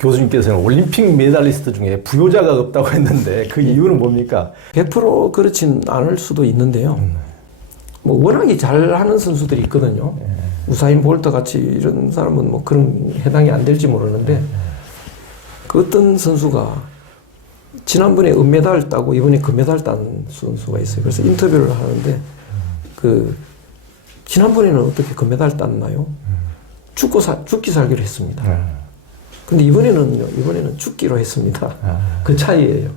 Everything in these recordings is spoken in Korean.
교수님께서는 올림픽 메달리스트 중에 부효자가 없다고 했는데 그 이유는 뭡니까? 100% 그렇진 않을 수도 있는데요. 뭐 워낙에 잘하는 선수들이 있거든요. 우사인 볼트 같이 이런 사람은 뭐 그런 해당이 안 될지 모르는데 그 어떤 선수가 지난번에 은메달 따고 이번에 금메달 딴 선수가 있어요. 그래서 인터뷰를 하는데 그 지난번에는 어떻게 금메달 땄나요? 죽기 살기로 했습니다. 근데 이번에는 죽기로 했습니다. 그 차이예요.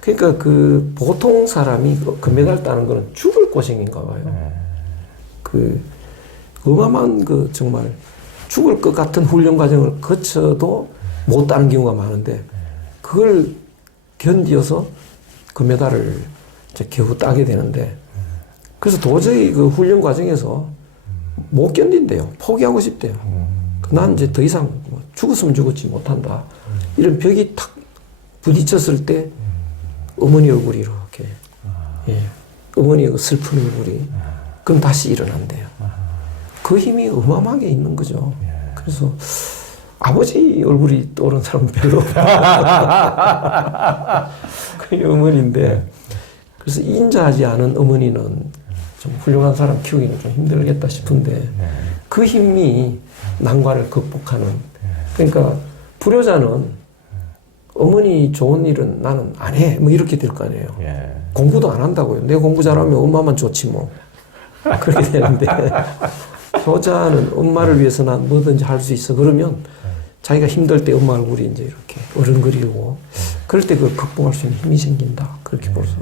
그러니까 그 보통 사람이 금메달 따는 거는 죽을 고생인가 봐요. 그 어마어마한 그 정말 죽을 것 같은 훈련 과정을 거쳐도 못 따는 경우가 많은데 그걸 견디어서 금메달을 이제 겨우 따게 되는데 그래서 도저히 그 훈련 과정에서 못 견딘대요. 포기하고 싶대요. 난 이제 더 이상 뭐 죽었으면 죽었지 못한다. 이런 벽이 탁 부딪혔을 때 어머니 얼굴이 이렇게 예, 어머니의 그 슬픈 얼굴이 그럼 다시 일어난대요. 그 힘이 어마어마하게 있는 거죠. 그래서 아버지 얼굴이 떠오른 사람은 별로 없다. 그 어머니인데 그래서 인자하지 않은 어머니는 좀 훌륭한 사람 키우기는 좀 힘들겠다 싶은데 그 힘이 난관을 극복하는 그러니까 불효자는 어머니 좋은 일은 나는 안 해 뭐 이렇게 될 거 아니에요. 공부도 안 한다고요. 내 공부 잘하면 엄마만 좋지 뭐 그렇게 되는데 효자는 엄마를 위해서 난 뭐든지 할 수 있어 그러면 자기가 힘들 때 엄마 얼굴이 이제 이렇게 어른거리고 그럴 때 그걸 극복할 수 있는 힘이 생긴다 그렇게 볼 수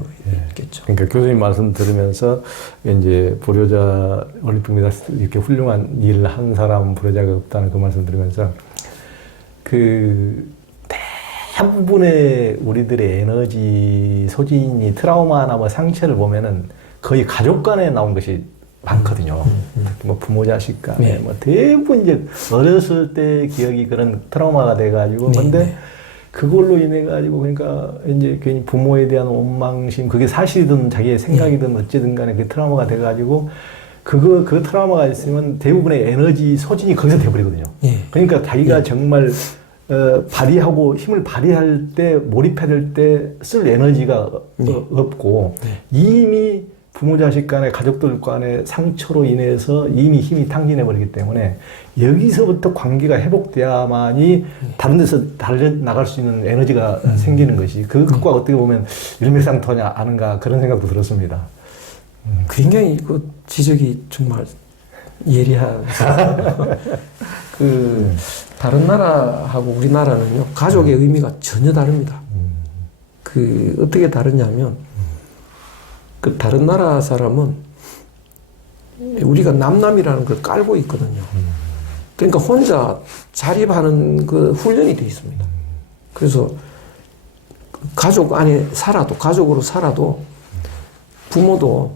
있겠죠. 그러니까 교수님 말씀 들으면서 이제 불효자 올림픽 메달리스트 이렇게 훌륭한 일을 한 사람은 불효자가 없다는 그 말씀 들으면서 그 대부분의 우리들의 에너지 소진이 트라우마나 뭐 상처를 보면은 거의 가족 간에 나온 것이 많거든요. 특히 뭐 부모 자식 간에 뭐 대부분 이제 어렸을 때 기억이 그런 트라우마가 돼가지고 근데 그걸로 인해 가지고 그러니까 이제 괜히 부모에 대한 원망심 그게 사실이든 자기의 생각이든 어찌든 간에 그 트라우마가 돼가지고 그 트라우마가 있으면 대부분의 에너지 소진이 거기서 돼버리거든요. 그러니까 자기가 정말 발휘하고 힘을 발휘할 때 몰입해야 될 때 쓸 에너지가 없고 이미 부모 자식 간에 가족들 간의 상처로 인해서 이미 힘이 탕진해 버리기 때문에 여기서부터 관계가 회복돼야만이 다른 데서 달려 나갈 수 있는 에너지가 생기는 것이 그것과 어떻게 보면 일맥상통하냐 아는가 그런 생각도 들었습니다. 굉장히 그 지적이 정말 예리한 그 다른 나라하고 우리나라는요 가족의 의미가 전혀 다릅니다. 그 어떻게 다르냐면 그 다른 나라 사람은 우리가 남남이라는 걸 깔고 있거든요. 그러니까 혼자 자립하는 그 훈련이 돼 있습니다. 그래서 가족 안에 살아도 가족으로 살아도 부모도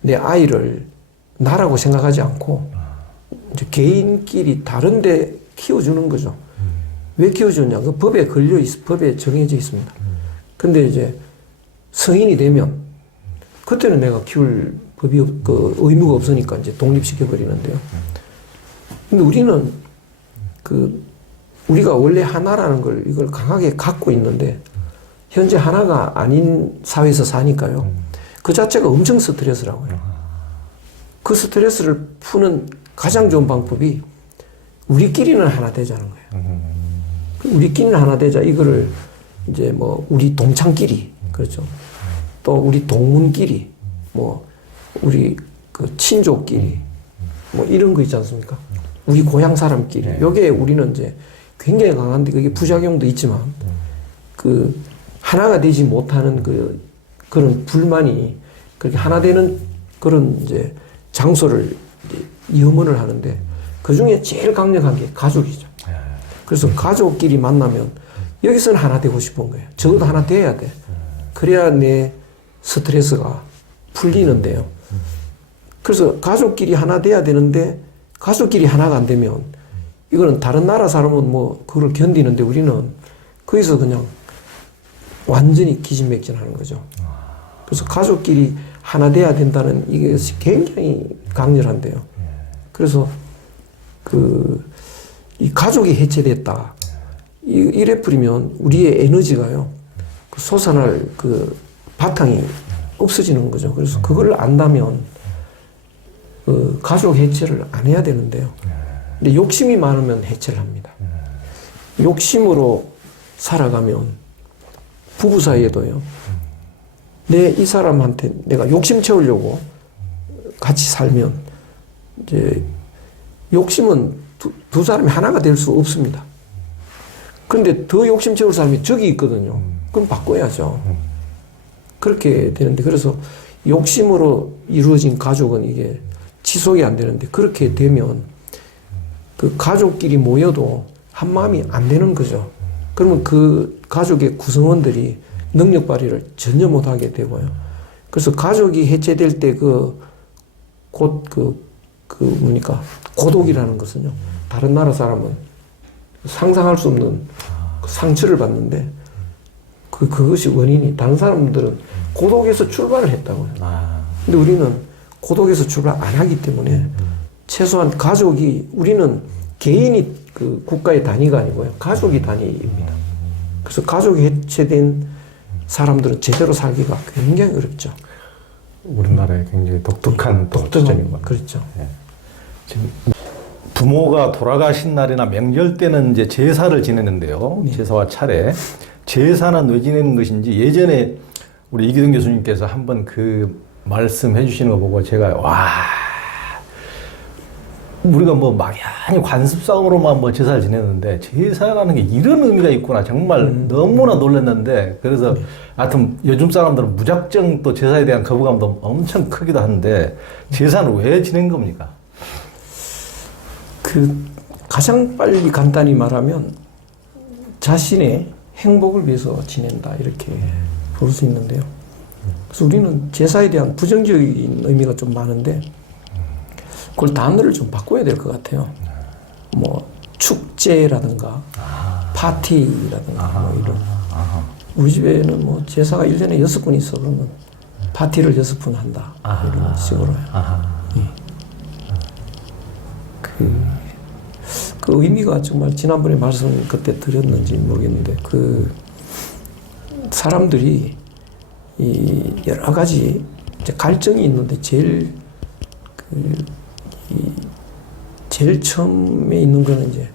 내 아이를 나라고 생각하지 않고 이제 개인끼리 다른데 키워주는 거죠. 왜 키워주냐? 그 법에 걸려 있어, 법에 정해져 있습니다. 근데 이제 성인이 되면 그때는 내가 키울 법이 그 의무가 없으니까 이제 독립시켜 버리는데요. 근데 우리는 그 우리가 원래 하나라는 걸 이걸 강하게 갖고 있는데 현재 하나가 아닌 사회에서 사니까요. 그 자체가 엄청 스트레스라고요. 그 스트레스를 푸는 가장 좋은 방법이 우리끼리는 하나 되자는 거예요. 우리끼리는 하나 되자 이거를 이제 뭐 우리 동창끼리 그렇죠. 또 우리 동문끼리, 뭐 우리 그 친족끼리, 뭐 이런 거 있지 않습니까? 우리 고향 사람끼리. 여기에 우리는 이제 굉장히 강한데 그게 부작용도 있지만 그 하나가 되지 못하는 그런 불만이 그렇게 하나 되는 그런 이제 장소를 이제 염원을 하는데 그 중에 제일 강력한 게 가족이죠. 그래서 가족끼리 만나면 여기서는 하나 되고 싶은 거예요. 적어도 하나 돼야 돼. 그래야 내 스트레스가 풀리는데요. 그래서 가족끼리 하나 돼야 되는데 가족끼리 하나가 안 되면 이거는 다른 나라 사람은 뭐 그걸 견디는데 우리는 거기서 그냥 완전히 기진맥진하는 거죠. 그래서 가족끼리 하나 돼야 된다는 이것이 굉장히 강렬한데요. 그래서 이 가족이 해체됐다. 이래 뿌리면 우리의 에너지가요, 그 솟아날 그 바탕이 없어지는 거죠. 그래서 그걸 안다면 그 가족 해체를 안 해야 되는데요. 근데 욕심이 많으면 해체를 합니다. 욕심으로 살아가면 부부 사이에도요, 이 사람한테 내가 욕심 채우려고 같이 살면 이제 욕심은 두 사람이 하나가 될 수 없습니다. 그런데 더 욕심 채울 사람이 저기 있거든요. 그럼 바꿔야죠. 그렇게 되는데, 그래서 욕심으로 이루어진 가족은 이게 지속이 안 되는데, 그렇게 되면 그 가족끼리 모여도 한 마음이 안 되는 거죠. 그러면 그 가족의 구성원들이 능력 발휘를 전혀 못 하게 되고요. 그래서 가족이 해체될 때 뭡니까? 고독이라는 것은요, 다른 나라 사람은 상상할 수 없는 상처를 받는데, 그것이 원인이, 다른 사람들은 고독에서 출발을 했다고요. 근데 우리는 고독에서 출발 안 하기 때문에 최소한 가족이, 우리는 개인이 그 국가의 단위가 아니고요, 가족이 단위입니다. 그래서 가족이 해체된 사람들은 제대로 살기가 굉장히 어렵죠. 우리나라의 굉장히 독특한 지점인 것 같아요. 그렇죠. 예. 지금 부모가 돌아가신 날이나 명절 때는 이제 제사를 지내는데요. 네. 제사와 차례. 제사는 왜 지내는 것인지 예전에 우리 이기동 교수님께서 한번 그 말씀해 주시는 거 보고 제가 우리가 뭐 막연히 관습상으로만 뭐 제사를 지냈는데 제사라는 게 이런 의미가 있구나 정말 너무나 놀랐는데, 그래서 하여튼 요즘 사람들은 무작정 또 제사에 대한 거부감도 엄청 크기도 한데, 제사는 왜 지낸 겁니까? 가장 빨리 간단히 말하면 자신의 행복을 위해서 지낸다, 이렇게 볼 수 있는데요. 그래서 우리는 제사에 대한 부정적인 의미가 좀 많은데, 그걸 단어를 좀 바꿔야 될 것 같아요. 뭐 축제라든가 파티라든가 뭐 이런. 우리 집에는 뭐 제사가 1년에 6번 있어. 그러면 파티를 6번 한다, 이런 식으로요. 예. 그 의미가 정말 지난번에 말씀 그때 드렸는지 모르겠는데, 그 사람들이 이 여러 가지 이제 갈증이 있는데 제일 처음에 있는 거는 이제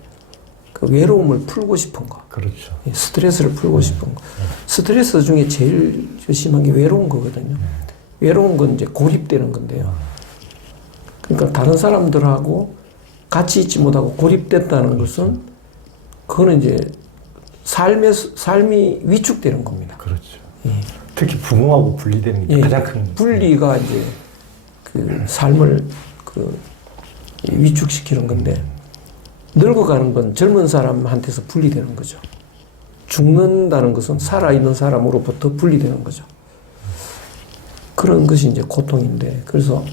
그 외로움을 풀고 싶은 거. 그렇죠. 스트레스를 풀고 싶은 거. 스트레스 중에 제일 심한 게 외로운 거거든요. 외로운 건 이제 고립되는 건데요. 그러니까 다른 사람들하고 같이 있지 못하고 고립됐다는 것은, 그거는 이제 삶이 위축되는 겁니다. 그렇죠. 특히 부모하고 분리되는 게 가장 큰 분리가 이제 그 삶을 위축시키는 건데, 늙어가는 건 젊은 사람한테서 분리되는 거죠. 죽는다는 것은 살아있는 사람으로부터 분리되는 거죠. 그런 것이 이제 고통인데, 그래서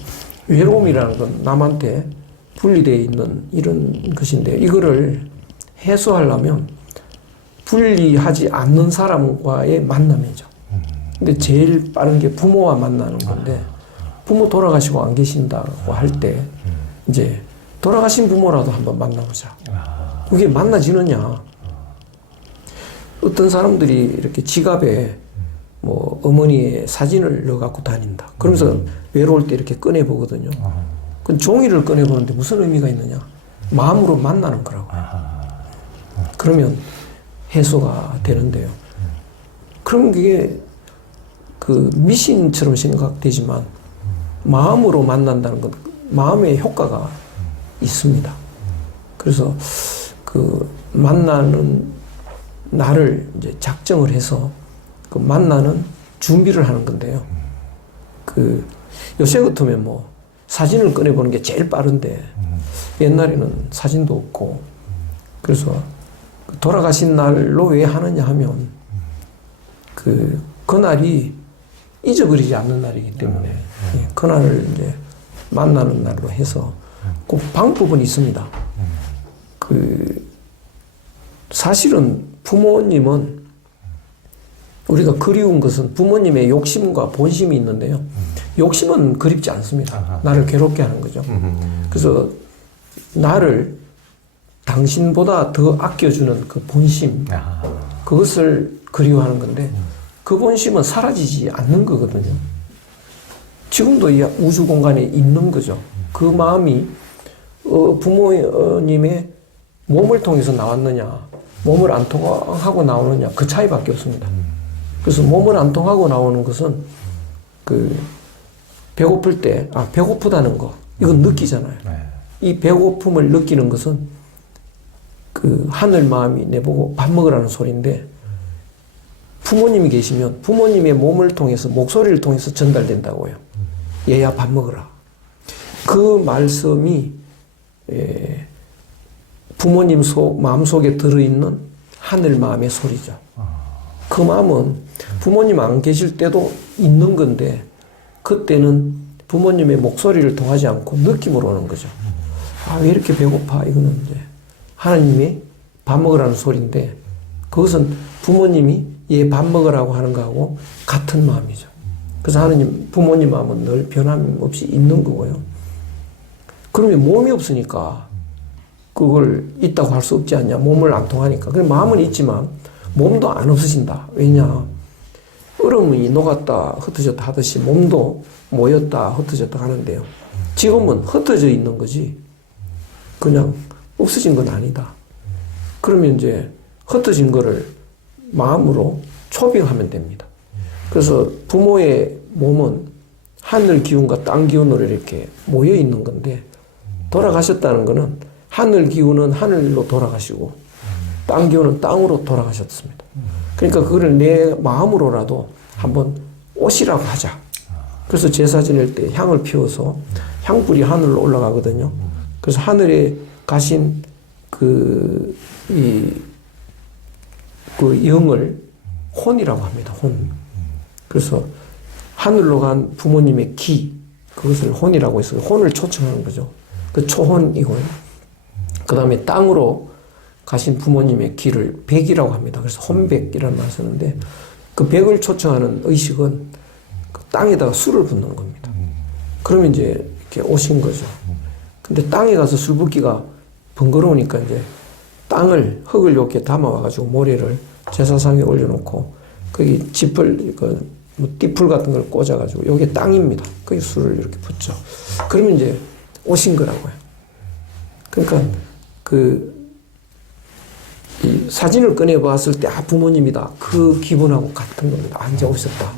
외로움이라는 건 남한테 분리되어 있는 이런 것인데, 이거를 해소하려면 분리하지 않는 사람과의 만남이죠. 근데 제일 빠른 게 부모와 만나는 건데, 부모 돌아가시고 안 계신다고 할 때 이제 돌아가신 부모라도 한번 만나보자. 그게 만나지느냐? 어떤 사람들이 이렇게 지갑에 뭐 어머니의 사진을 넣어갖고 다닌다. 그러면서 외로울 때 이렇게 꺼내보거든요. 그 종이를 꺼내보는데 무슨 의미가 있느냐? 마음으로 만나는 거라고. 그러면 해소가 되는데요. 그럼 그게 그 미신처럼 생각되지만, 마음으로 만난다는 건 마음의 효과가 있습니다. 그래서 그 만나는 날을 이제 작정을 해서 그 만나는 준비를 하는 건데요. 그 요새 같으면 뭐 사진을 꺼내보는 게 제일 빠른데, 옛날에는 사진도 없고, 그래서 돌아가신 날로 왜 하느냐 하면 그날이 잊어버리지 않는 날이기 때문에 그날을 이제 만나는 날로 해서, 그 방법은 있습니다. 사실은 부모님은, 우리가 그리운 것은 부모님의 욕심과 본심이 있는데요. 욕심은 그립지 않습니다. 나를 괴롭게 하는 거죠. 그래서 나를 당신보다 더 아껴주는 그 본심, 그것을 그리워하는 건데 그 본심은 사라지지 않는 거거든요. 지금도 이 우주 공간에 있는 거죠. 그 마음이 부모님의 몸을 통해서 나왔느냐, 몸을 안 통하고 나오느냐, 그 차이밖에 없습니다. 그래서 몸을 안 통하고 나오는 것은 그 배고플 때, 배고프다는 거, 이건 느끼잖아요. 이 배고픔을 느끼는 것은 그 하늘 마음이 내보고 밥 먹으라는 소리인데, 부모님이 계시면 부모님의 몸을 통해서, 목소리를 통해서 전달된다고요. 얘야 밥 먹으라. 그 말씀이 부모님 마음속에 들어있는 하늘 마음의 소리죠. 그 마음은 부모님 안 계실 때도 있는 건데, 그때는 부모님의 목소리를 통하지 않고 느낌으로 오는 거죠. 왜 이렇게 배고파? 이거는 이제 하나님이 밥 먹으라는 소리인데, 그것은 부모님이 얘 밥 먹으라고 하는 거하고 같은 마음이죠. 그래서 부모님 마음은 늘 변함없이 있는 거고요. 그러면 몸이 없으니까 그걸 있다고 할 수 없지 않냐. 몸을 안 통하니까. 그래, 마음은 있지만 몸도 안 없어진다. 왜냐? 얼음이 녹았다 흩어졌다 하듯이 몸도 모였다 흩어졌다 하는데요. 지금은 흩어져 있는 거지 그냥 없어진 건 아니다. 그러면 이제 흩어진 거를 마음으로 초빙하면 됩니다. 그래서 부모의 몸은 하늘 기운과 땅 기운으로 이렇게 모여 있는 건데, 돌아가셨다는 거는 하늘 기운은 하늘로 돌아가시고 땅 기운은 땅으로 돌아가셨습니다. 그러니까 그거를 내 마음으로라도 한번 오시라고 하자. 그래서 제사 지낼 때 향을 피워서 향불이 하늘로 올라가거든요. 그래서 하늘에 가신 그 영을 혼이라고 합니다. 혼. 그래서 하늘로 간 부모님의 기, 그것을 혼이라고 해서 혼을 초청하는 거죠. 그 초혼이고요. 그 다음에 땅으로 가신 부모님의 기를 백이라고 합니다. 그래서 혼백이라는 말을 쓰는데, 그 백을 초청하는 의식은 그 땅에다가 술을 붓는 겁니다. 그러면 이제 이렇게 오신 거죠. 근데 땅에 가서 술 붓기가 번거로우니까 이제 흙을 이렇게 담아와가지고 모래를 제사상에 올려놓고 거기 띠풀 같은 걸 꽂아가지고 여기 땅입니다. 거기 술을 이렇게 붓죠. 그러면 이제 오신 거라고요. 그러니까 이 사진을 꺼내 봤을 때 부모님이다. 그 기분하고 같은 겁니다. 이제 오셨다.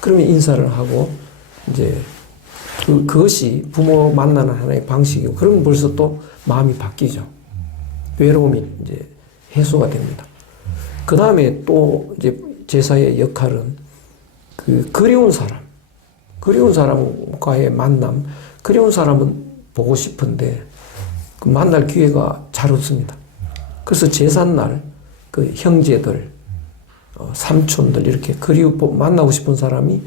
그러면 인사를 하고 이제 그것이 부모 만나는 하나의 방식이고, 그러면 벌써 또 마음이 바뀌죠. 외로움이 이제 해소가 됩니다. 그 다음에 또 이제 제사의 역할은 그리운 사람과의 만남, 그리운 사람은 보고 싶은데 그 만날 기회가 잘 없습니다. 그래서 제삿날 그 형제들, 삼촌들 이렇게 만나고 싶은 사람이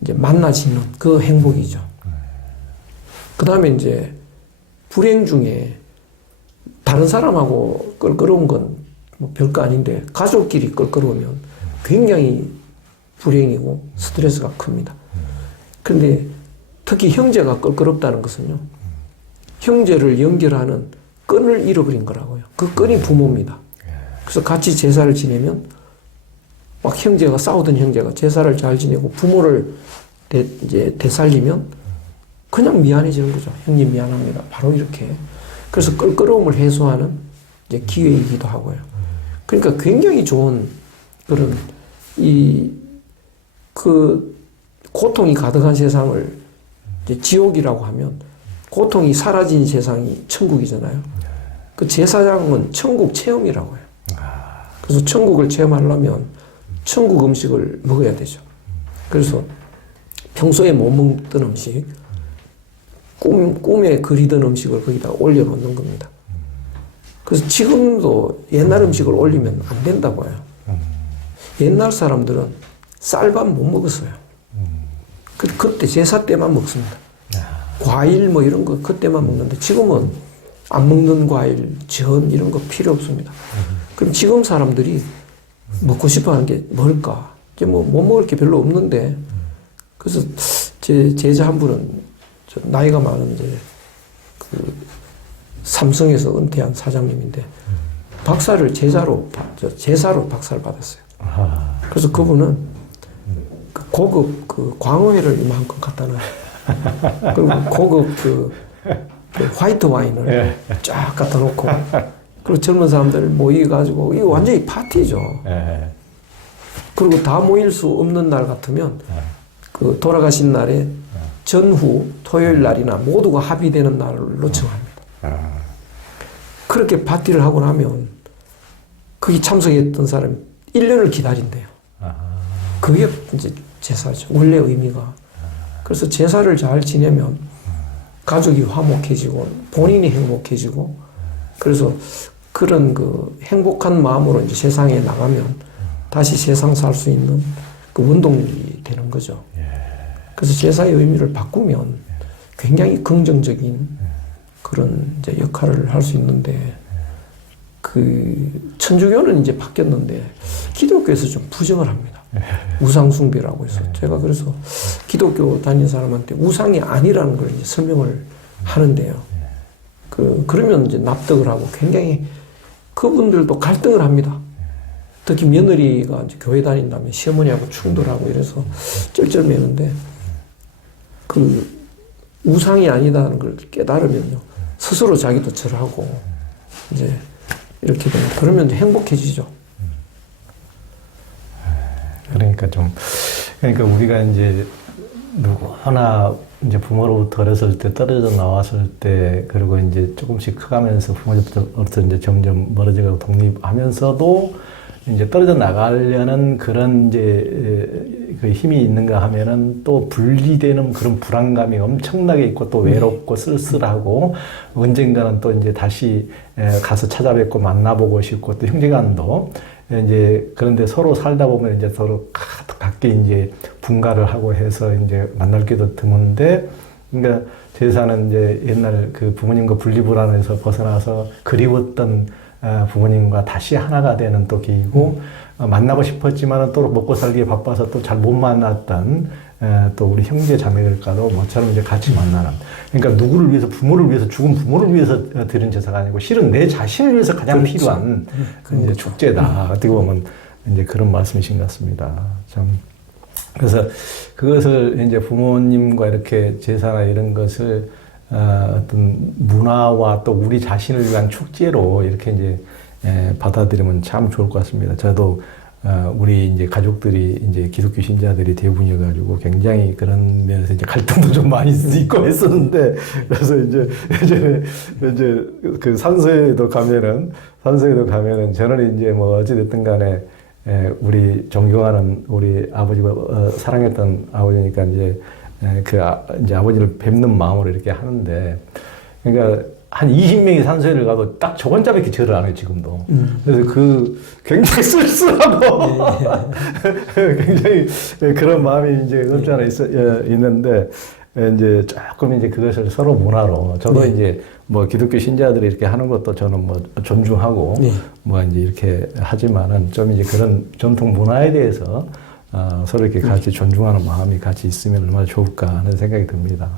이제 만나지는 그 행복이죠. 그 다음에 이제 불행 중에 다른 사람하고 껄끄러운 건 뭐 별거 아닌데, 가족끼리 껄끄러우면 굉장히 불행이고 스트레스가 큽니다. 그런데 특히 형제가 껄끄럽다는 것은요, 형제를 연결하는 끈을 잃어버린 거라고요. 그 끈이 부모입니다. 그래서 같이 제사를 지내면 막 싸우던 형제가 제사를 잘 지내고 부모를 이제 되살리면 그냥 미안해지는 거죠. 형님 미안합니다. 바로 이렇게. 그래서 껄끄러움을 해소하는 이제 기회이기도 하고요. 그러니까 굉장히 좋은 그런 고통이 가득한 세상을 이제 지옥이라고 하면, 고통이 사라진 세상이 천국이잖아요. 그 제사장은 천국 체험이라고 해요. 그래서 천국을 체험하려면 천국 음식을 먹어야 되죠. 그래서 평소에 못 먹던 음식, 꿈에 그리던 음식을 거기다 올려놓는 겁니다. 그래서 지금도 옛날 음식을 올리면 안 된다고 해요. 옛날 사람들은 쌀밥 못 먹었어요. 그때 제사 때만 먹습니다. 과일 뭐 이런 거 그때만 먹는데, 지금은 안 먹는 과일, 전 이런 거 필요 없습니다. 그럼 지금 사람들이 먹고 싶어 하는 게 뭘까? 이제 뭐 못 먹을 게 별로 없는데, 그래서 제 제자 한 분은 나이가 많은 이제 삼성에서 은퇴한 사장님인데 박사를 제사로 박사를 받았어요. 그래서 그분은 그 고급 그 광어회를 이만큼 갖다 놔요. 그리고 고급 그 화이트 와인을 쫙 갖다 놓고 그리고 젊은 사람들 모여가지고 이거 완전히 파티죠. 그리고 다 모일 수 없는 날 같으면 그 돌아가신 날에 전후 토요일 날이나 모두가 합의되는 날로 정합니다. 그렇게 파티를 하고 나면 거기 참석했던 사람이 1년을 기다린대요. 그게 이제 제사죠. 원래 의미가. 그래서 제사를 잘 지내면 가족이 화목해지고 본인이 행복해지고 그래서 그런 그 행복한 마음으로 이제 세상에 나가면 다시 세상 살 수 있는 그 원동력이 되는 거죠. 그래서 제사의 의미를 바꾸면 굉장히 긍정적인 그런 이제 역할을 할 수 있는데 그 천주교는 이제 바뀌었는데 기독교에서 좀 부정을 합니다. 우상숭배라고 해서 제가 그래서 기독교 다니는 사람한테 우상이 아니라는 걸 이제 설명을 하는데요. 그러면 이제 납득을 하고 굉장히 그분들도 갈등을 합니다. 특히 며느리가 이제 교회 다닌다면 시어머니하고 충돌하고 이래서 쩔쩔매는데 그 우상이 아니다는 걸 깨달으면요. 스스로 자기도 절하고 이제 이렇게 되면 그러면 행복해지죠. 그러니까 우리가 이제 누구나 이제 부모로부터 어렸을 때 떨어져 나왔을 때 그리고 이제 조금씩 커가면서 부모로부터 이제 점점 멀어져가고 독립하면서도 이제 떨어져 나가려는 그런 이제 그 힘이 있는가 하면은 또 분리되는 그런 불안감이 엄청나게 있고 또 외롭고 쓸쓸하고 언젠가는 또 이제 다시 가서 찾아뵙고 만나보고 싶고 또 형제간도 이제 그런데 서로 살다 보면 이제 서로 각기 이제 분가를 하고 해서 이제 만날 기도 드문데 그러니까 제사는 이제 옛날 그 부모님과 분리불안에서 벗어나서 그리웠던 부모님과 다시 하나가 되는 또 기이고 만나고 싶었지만은 또 먹고 살기에 바빠서 또 잘 못 만났던 또 우리 형제 자매들과도 모처럼 이제 같이 만나는 그러니까 누구를 위해서 부모를 위해서 죽은 부모를 위해서 드린 제사가 아니고 실은 내 자신을 위해서 가장 그렇죠. 필요한 이제 축제다 어떻게 보면 이제 그런 말씀이신 것 같습니다. 참 그래서 그것을 이제 부모님과 이렇게 제사나 이런 것을 어떤 문화와 또 우리 자신을 위한 축제로 이렇게 이제 받아들이면 참 좋을 것 같습니다. 저도 우리 이제 가족들이 이제 기독교 신자들이 대부분이어가지고 굉장히 그런 면에서 이제 갈등도 좀 많이 있고 했었는데 그래서 이제 그 산소에도 가면은 저는 이제 뭐 어찌됐든 간에 우리 존경하는 우리 아버지가 사랑했던 아버지니까 이제 이제 아버지를 뵙는 마음으로 이렇게 하는데, 그러니까 한 20명이 산소회를 가도 딱 저 혼자밖에 절을 안 해요, 지금도. 그래서 굉장히 쓸쓸하고, 굉장히 그런 마음이 이제 없지 않아 있는데, 이제 조금 이제 그것을 서로 문화로, 저도 이제 뭐 기독교 신자들이 이렇게 하는 것도 저는 뭐 존중하고, 뭐 이제 이렇게 하지만은 좀 이제 그런 전통 문화에 대해서 서로 이렇게 같이 존중하는 마음이 같이 있으면 얼마나 좋을까 하는 생각이 듭니다.